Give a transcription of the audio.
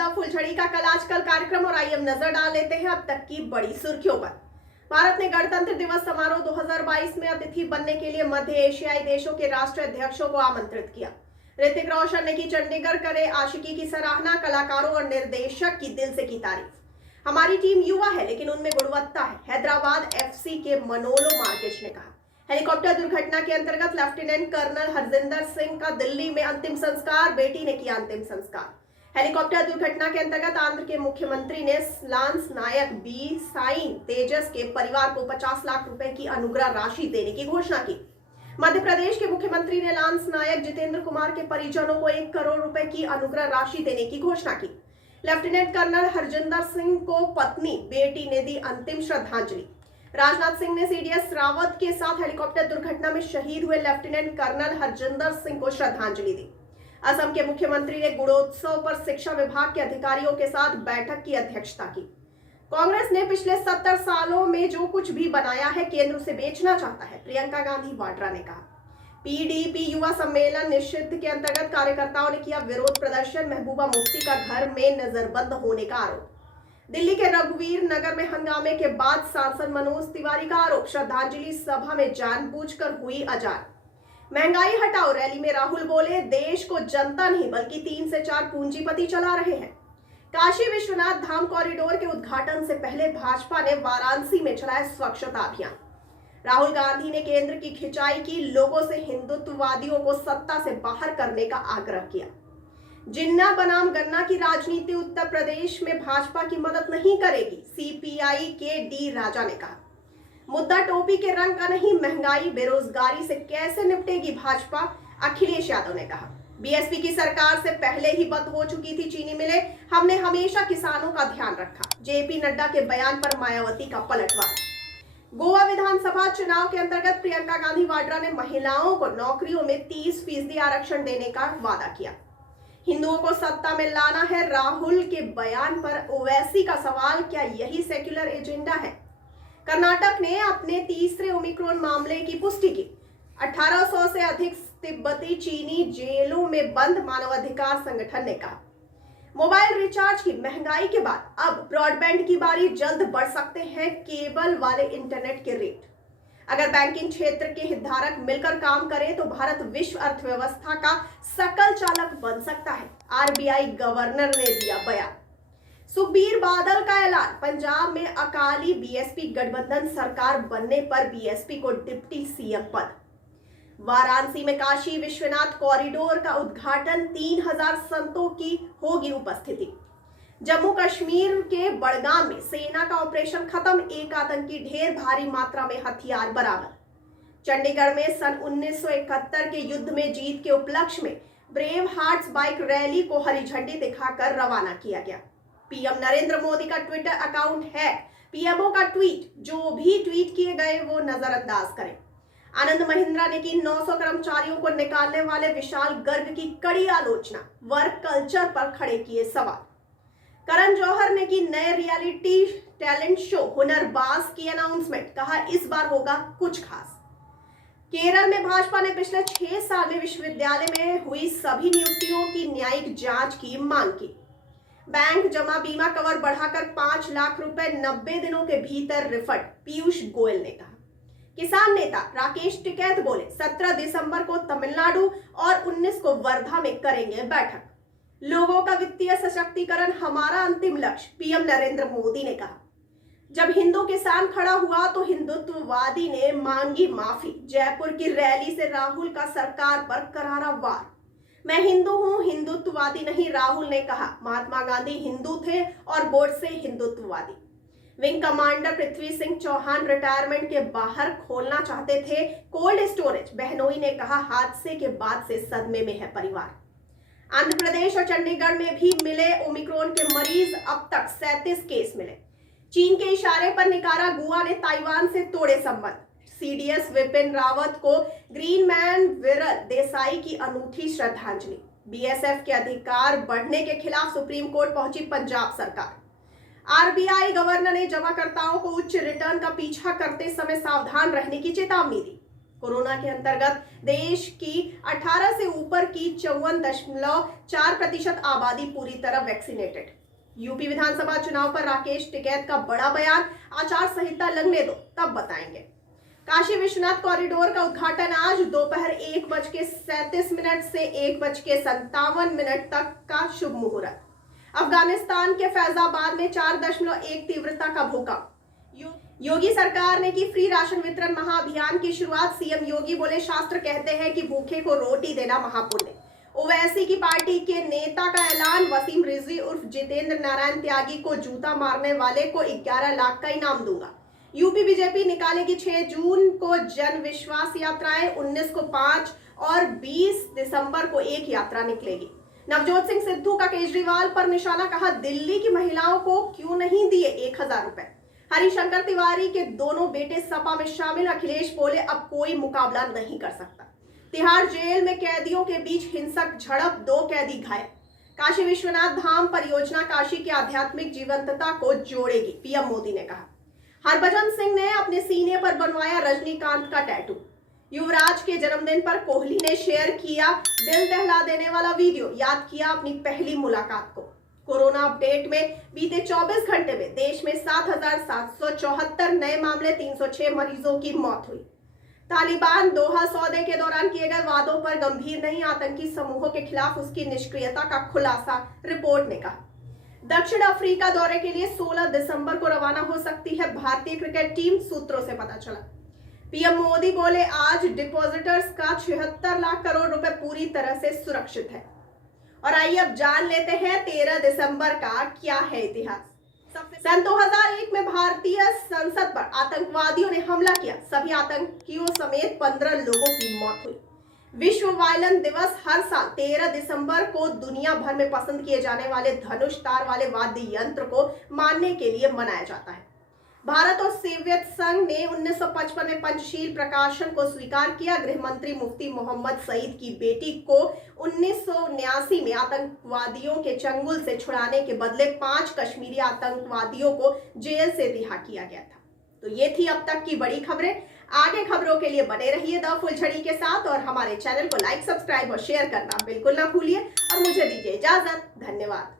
With फुलझड़ी का कल आजकल कार्यक्रम और आइए नजर डाल लेते हैं अब तक की बड़ी सुर्खियों पर। भारत ने गणतंत्र दिवस समारोह 2022 में अतिथि बनने के लिए मध्य एशियाई देशों के राष्ट्र अध्यक्षों को आमंत्रित किया। ऋतिक रोशन ने की चंडीगढ़ करे आशिकी की सराहना, कलाकारों और निर्देशक की दिल से की तारीफ। हमारी टीम युवा है लेकिन उनमें गुणवत्ता है, हैदराबाद एफसी के मनोलो मार्केश ने कहा। हेलीकॉप्टर दुर्घटना के अंतर्गत लेफ्टिनेंट कर्नल हरजिंदर सिंह का दिल्ली में अंतिम संस्कार, बेटी ने किया अंतिम संस्कार। हेलीकॉप्टर दुर्घटना के अंतर्गत आंध्र के मुख्यमंत्री ने लांस नायक बी साइन तेजस के परिवार को 50 लाख रुपए की अनुग्रह राशि देने की घोषणा की। मध्य प्रदेश के मुख्यमंत्री ने लांस नायक जितेंद्र कुमार के परिजनों को 1 करोड़ रुपए की अनुग्रह राशि देने की घोषणा की। लेफ्टिनेंट कर्नल हरजिंदर सिंह को पत्नी बेटी ने दी अंतिम श्रद्धांजलि। राजनाथ सिंह ने सीडीएस रावत के साथ हेलीकॉप्टर दुर्घटना में शहीद हुए लेफ्टिनेंट कर्नल हरजिंदर सिंह को श्रद्धांजलि दी। असम के मुख्यमंत्री ने गुणोत्सव पर शिक्षा विभाग के अधिकारियों के साथ बैठक की अध्यक्षता की। कांग्रेस ने पिछले 70 सालों में जो कुछ भी बनाया है केंद्र उसे बेचना चाहता है, प्रियंका गांधी वाड्रा ने कहा। पीडीपी युवा सम्मेलन निषिद्ध के अंतर्गत कार्यकर्ताओं ने किया विरोध प्रदर्शन, महबूबा मुफ्ती का घर में नजरबंद होने का आरोप। दिल्ली के रघुवीर नगर में हंगामे के बाद सांसद मनोज तिवारी का आरोप, श्रद्धांजलि सभा में जानबूझकर हुई अजान। महंगाई हटाओ रैली में राहुल बोले, देश को जनता नहीं बल्कि 3 से 4 पूंजीपति चला रहे हैं। काशी विश्वनाथ धाम कॉरिडोर के उद्घाटन से पहले भाजपा ने वाराणसी में चलाया स्वच्छता अभियान। राहुल गांधी ने केंद्र की खिंचाई की, लोगों से हिंदुत्ववादियों को सत्ता से बाहर करने का आग्रह किया। जिन्ना बनाम गन्ना की राजनीति उत्तर प्रदेश में भाजपा की मदद नहीं करेगी, सीपीआई के डी राजा ने कहा। मुद्दा टोपी के रंग का नहीं, महंगाई बेरोजगारी से कैसे निपटेगी भाजपा, अखिलेश यादव ने कहा। बीएसपी की सरकार से पहले ही बंद हो चुकी थी चीनी मिलें, हमने हमेशा किसानों का ध्यान रखा। जेपी नड्डा के बयान पर मायावती का पलटवार। गोवा विधानसभा चुनाव के अंतर्गत प्रियंका गांधी वाड्रा ने महिलाओं को नौकरियों में 30% आरक्षण देने का वादा किया। हिंदुओं को सत्ता में लाना है, राहुल के बयान पर ओवैसी का सवाल, क्या यही सेक्युलर एजेंडा है? कर्नाटक ने अपने तीसरे ओमिक्रॉन मामले की पुष्टि की। 1800 से अधिक तिब्बती चीनी जेलों में बंद, मानवाधिकार संगठन ने कहा। मोबाइल रिचार्ज की महंगाई के बाद अब ब्रॉडबैंड की बारी, जल्द बढ़ सकते हैं केबल वाले इंटरनेट के रेट। अगर बैंकिंग क्षेत्र के हितधारक मिलकर काम करें तो भारत विश्व अर्थव्यवस्था का सकल चालक बन सकता है, आरबीआई गवर्नर ने दिया बयान। सुखबीर बादल का ऐलान, पंजाब में अकाली बीएसपी गठबंधन सरकार बनने पर बीएसपी को डिप्टी सीएम पद। वाराणसी में काशी विश्वनाथ कॉरिडोर का उद्घाटन, 3000 संतों की होगी उपस्थिति। जम्मू कश्मीर के बड़गाम में सेना का ऑपरेशन खत्म, एक आतंकी ढेर, भारी मात्रा में हथियार बरामद। चंडीगढ़ में सन 1971 के युद्ध में जीत के उपलक्ष्य में ब्रेव हार्ट्स बाइक रैली को हरी झंडी दिखाकर रवाना किया गया। पीएम नरेंद्र मोदी का ट्विटर अकाउंट है, पीएमओ का ट्वीट, जो भी ट्वीट किए गए वो नजरअंदाज करें। आनंद महिंद्रा ने की 900 कर्मचारियों को निकालने वाले विशाल गर्ग की कड़ी आलोचना, वर्क कल्चर पर खड़े किए सवाल। करण जौहर ने की नए रियलिटी टैलेंट शो हुनरबाज की अनाउंसमेंट, कहा इस बार होगा कुछ खास। केरल में भाजपा ने पिछले 6 साल में विश्वविद्यालय में हुई सभी नियुक्तियों की न्यायिक जांच की मांग की। बैंक जमा बीमा कवर बढ़ाकर 5 लाख रुपए 90 दिनों के भीतर रिफंड, पीयूष गोयल ने कहा। किसान नेता राकेश टिकैत बोले, 17 दिसंबर को तमिलनाडु और 19 को वर्धा में करेंगे बैठक। लोगों का वित्तीय सशक्तिकरण हमारा अंतिम लक्ष्य, पीएम नरेंद्र मोदी ने कहा। जब हिंदू किसान खड़ा हुआ तो हिंदुत्ववादी ने मांगी माफी। जयपुर की रैली से राहुल का सरकार पर करारा वार। मैं हिंदू हूं, हिंदुत्ववादी नहीं, राहुल ने कहा। महात्मा गांधी हिंदू थे और गोडसे हिंदुत्ववादी। Wing commander Prithvi Singh Chauhan retirement के बाहर खोलना चाहते थे कोल्ड स्टोरेज, बहनोई ने कहा। हादसे के बाद से सदमे में है परिवार। आंध्र प्रदेश और चंडीगढ़ में भी मिले ओमिक्रॉन के मरीज, अब तक 37 केस मिले। चीन के इशारे पर निकारागुआ ने ताइवान से तोड़े संबंध। सीडीएस विपिन रावत को ग्रीन मैन विरल देसाई की अनूठी श्रद्धांजलि। बीएसएफ के अधिकार बढ़ने के खिलाफ सुप्रीम कोर्ट पहुंची पंजाब सरकार। आरबीआई गवर्नर ने जमाकर्ताओं को उच्च रिटर्न का पीछा करते समय सावधान रहने की चेतावनी दी। कोरोना के अंतर्गत देश की 18 से ऊपर की 54.4% आबादी पूरी तरह वैक्सीनेटेड। यूपी विधानसभा चुनाव पर राकेश टिकैत का बड़ा बयान, आचार संहिता लगने दो तब बताएंगे। काशी विश्वनाथ कॉरिडोर का उद्घाटन आज दोपहर 1:37 से 1:57 तक का शुभ मुहूर्त। अफगानिस्तान के फैजाबाद में 4.1 तीव्रता का भूकंप। योगी सरकार ने की फ्री राशन वितरण महाअभियान की शुरुआत। सीएम योगी बोले, शास्त्र कहते हैं कि भूखे को रोटी देना महापुण्य। ओवैसी की पार्टी के नेता का ऐलान, वसीम रिजवी उर्फ जितेंद्र नारायण त्यागी को जूता मारने वाले को 11 लाख का इनाम दूंगा। यूपी बीजेपी निकालेगी 6 जून को जन विश्वास यात्राएं, 19 को 5 और 20 दिसंबर को एक यात्रा निकलेगी। नवजोत सिंह सिद्धू का केजरीवाल पर निशाना, कहा दिल्ली की महिलाओं को क्यों नहीं दिए 1000 रुपए। हरिशंकर तिवारी के दोनों बेटे सपा में शामिल। अखिलेश बोले, अब कोई मुकाबला नहीं कर सकता। तिहाड़ जेल में कैदियों के बीच हिंसक झड़प, 2 कैदी घायल। काशी विश्वनाथ धाम परियोजना काशी की आध्यात्मिक जीवंतता को जोड़ेगी, पीएम मोदी ने कहा। हरभजन सिंह ने अपने सीने पर बनवाया रजनीकांत का टैटू। युवराज के जन्मदिन पर कोहली ने शेयर किया दिल दहला देने वाला वीडियो, याद किया अपनी पहली मुलाकात को। कोरोना अपडेट में बीते 24 घंटे में देश में 7,774 नए मामले, 306 मरीजों की मौत हुई। तालिबान दोहा सौदे के दौरान किए गए वादों पर गंभीर नहीं, आतंकी समूहों के खिलाफ उसकी निष्क्रियता का खुलासा, रिपोर्ट ने कहा। दक्षिण अफ्रीका दौरे के लिए 16 दिसंबर को रवाना हो सकती है भारतीय क्रिकेट टीम, सूत्रों से पता चला। पीएम मोदी बोले, आज डिपॉजिटर्स का 76 लाख करोड़ रुपए पूरी तरह से सुरक्षित है। और आइए अब जान लेते हैं 13 दिसंबर का क्या है इतिहास। सन 2001 में भारतीय संसद पर आतंकवादियों ने हमला किया। सभी आतंकियों समेत 15 लोगों की मौत हुई। विश्व वायलिन दिवस हर साल 13 दिसंबर को दुनिया भर में पसंद किए जाने वाले धनुष तार वाले वाद्य यंत्र को मानने के लिए मनाया जाता है। भारत और सोवियत संघ ने 1955 में पंचशील प्रकाशन को स्वीकार किया। गृह मंत्री मुफ्ती मोहम्मद सईद की बेटी को 1979 में आतंकवादियों के चंगुल से छुड़ाने के बदले 5 कश्मीरी आतंकवादियों को जेल से रिहा किया गया था। तो ये थी अब तक की बड़ी खबरें। आगे खबरों के लिए बने रहिए द फुलझड़ी के साथ और हमारे चैनल को लाइक, सब्सक्राइब और शेयर करना बिल्कुल ना भूलिए। और मुझे दीजिए इजाजत, धन्यवाद।